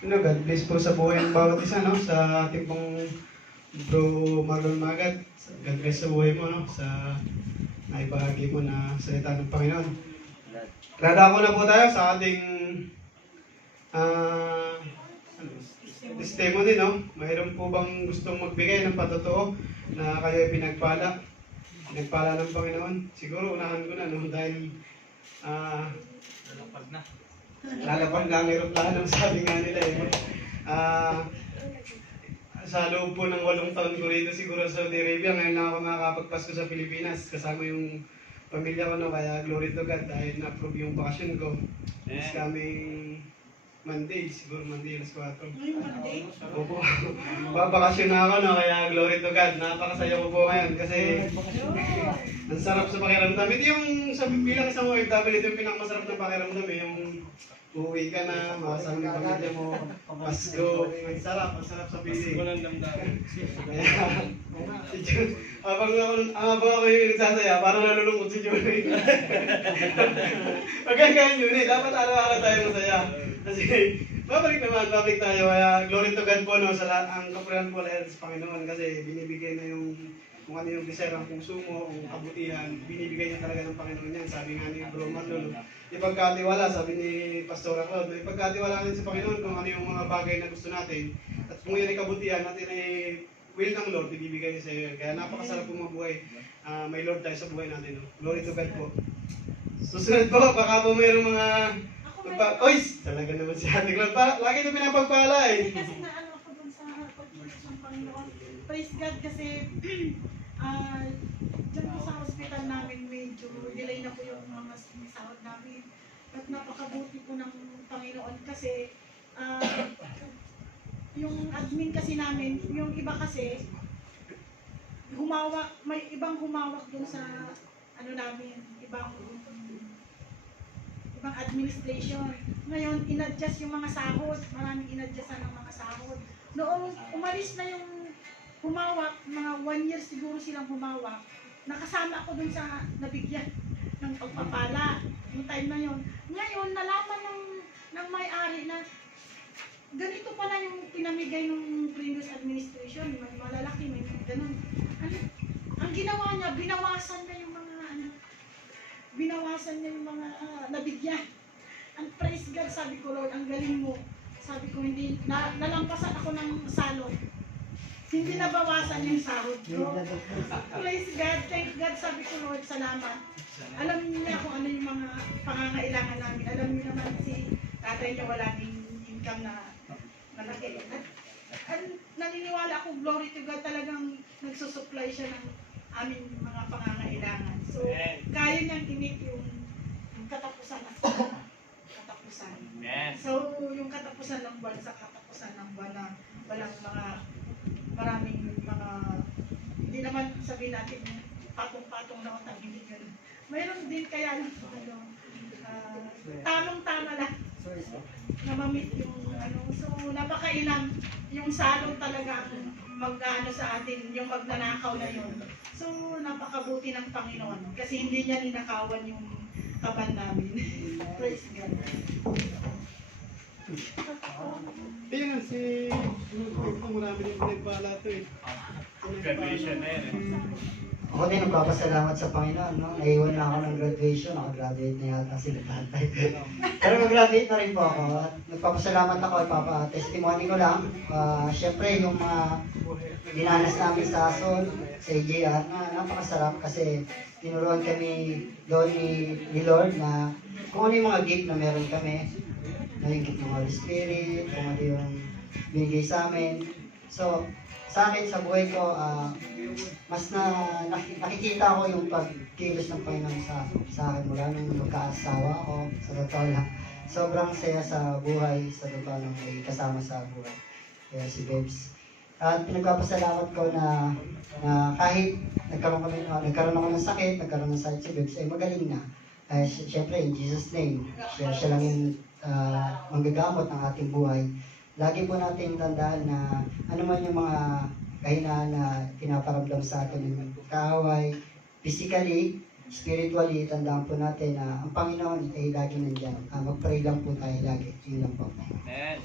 God bless po sa buhay ng bawat isa, no? Sa ating pong Bro Marlon Magat. God bless sa buhay mo, no? Sa naibahagi mo na salita ng Panginoon. Dadako na po tayo sa ating ano, testimony, no? Mayroon po bang gustong magbigay ng patotoo na kayo ay pinagpala? Pinagpala ng Panginoon? Siguro unahan ko na, no? Dahil Lalapag na. lalapag lang aeroplano, sabi nga nila eh. Sa loob po ng 8 taon ko rito siguro sa Saudi Arabia, ngayon lang ako makakapagpasko sa Pilipinas kasama yung pamilya ko, no? Kaya glory to God dahil na-approve yung bakasyon ko. This coming Monday, siguro Monday, alas 4. Monday? Opo. Babakasyon na ako, no? Kaya glory to God. Napakasaya ko po ngayon kasi ang sarap sa pakiramdam. Ito yung bilang isang OFW, ito yung pinakamasarap na pakiramdam eh. Yung uuwi ka na, makasama ng pamilya mo, Pasko. Ang sarap sa feeling. Walang damdamin. Habang ako yung nagsasaya, parang nalulungkot si Johnny. Pagkakain yun eh, dapat araw-araw tayo masaya. Kasi, babalik tayo. Kaya, glory to God po, no, sa lahat, ang kapurihan po lahat sa Panginoon. Kasi, binibigay na yung, kung ano yung desire ang puso mo, ang kabutihan, binibigay niya talaga ng Panginoon yan. Sabi nga ni Bro Marlon, ipagkatiwala, sabi ni Pastora Claude, ipagkatiwala natin sa Panginoon kung ano yung mga bagay na gusto natin. At kung yan ay kabutihan, natin ay will ng Lord, ibibigay niya sa iyo. Kaya napakasarap po mabuhay. May Lord tayo sa buhay natin. No? Glory to God po. Susunod po, baka po mayroong mga Oy! Talaga naman si Ate Claude. Lagi na pinapagpala eh. Kasi naano ako dun sa pagpunta ng Panginoon. Praise God kasi dyan po sa hospital namin medyo delay na po yung mga sahod namin. At napakabuti po ng Panginoon kasi yung admin kasi namin, yung iba kasi humawak, may ibang humawak dun sa ano namin, ibang administration. Ngayon, in-adjust yung mga sahod. Maraming in-adjustan ng mga sahod. Noong umalis na yung humawak, mga 1 year siguro silang humawak, nakasama ako dun sa nabigyan ng pagpapala. Yung time na yun. Ngayon, nalaman ng may-ari na ganito pala yung pinamigay ng previous administration. May malalaki, may ganun. Ang ginawa niya, binawasan niya yung mga nabigyan. Ang praise God, sabi ko, Lord, ang galing mo. Sabi ko, hindi, nalampasan ako ng salot. Hindi nabawasan yung sahod ko. Praise God, thank God, sabi ko, Lord, salamat. Alam niya kung ano yung mga pangangailangan namin. Alam niyo naman si tatay niya wala ding income na malaki. At naniniwala ako, glory to God, talagang nagsusupply siya ng aming mga pangangailangan. So, kaya niyang i-meet yung katapusan ng katapusan. So, yung katapusan ng buwan sa katapusan ng buwan na walang maraming mga, hindi naman sabihin natin patong-patong na utang, hindi ganun. Mayroon din kaya tamang-tama lang na ma-meet yung so napakailan yung salong talaga ang mag-ano sa atin, yung magnanakaw na yun. So napakabuti ng Panginoon kasi hindi niya ninakawan yung kaban namin. Praise God. Ayun si marami din pinagpala ito eh. Graduation na yan eh. Ako din nagpapasalamat sa Panginoon, no? Naiwan na ako ng graduation, nakagraduate na yata sila tatay. Pero nag-graduate na rin po ako at nagpapasalamat ako at testimony ko lang. Siyempre yung mga dinanas namin sa Ason, sa AJR, na napakasarap kasi tinuruan kami doon ni Lord na kung ano yung mga gift na meron kami, na yung gift ng Holy Spirit, kung ano yung binigay sa amin. So, sa akin, sa buhay ko, mas nakikita ko yung pagkilos ng Panginoon sa akin mula nung magkaasawa ko, sa totoo lang. Sobrang saya sa buhay, sa totoo lang may kasama sa buhay. Kaya si Babes. At pinagpapasalamat ko na kahit nagkaroon ako ng sakit, nagkaroon ng sakit si Babes, ay magaling na. Siyempre, in Jesus' name, siya lang yung manggagamot ng ating buhay. Lagi po natin tandaan na ano man yung mga kahinaan na pinaparamdam sa atin ng kaaway, physically, spiritually, tandaan po natin na ang Panginoon ay lagi nandyan. Mag-pray lang po tayo lagi. Yun lang po. Amen.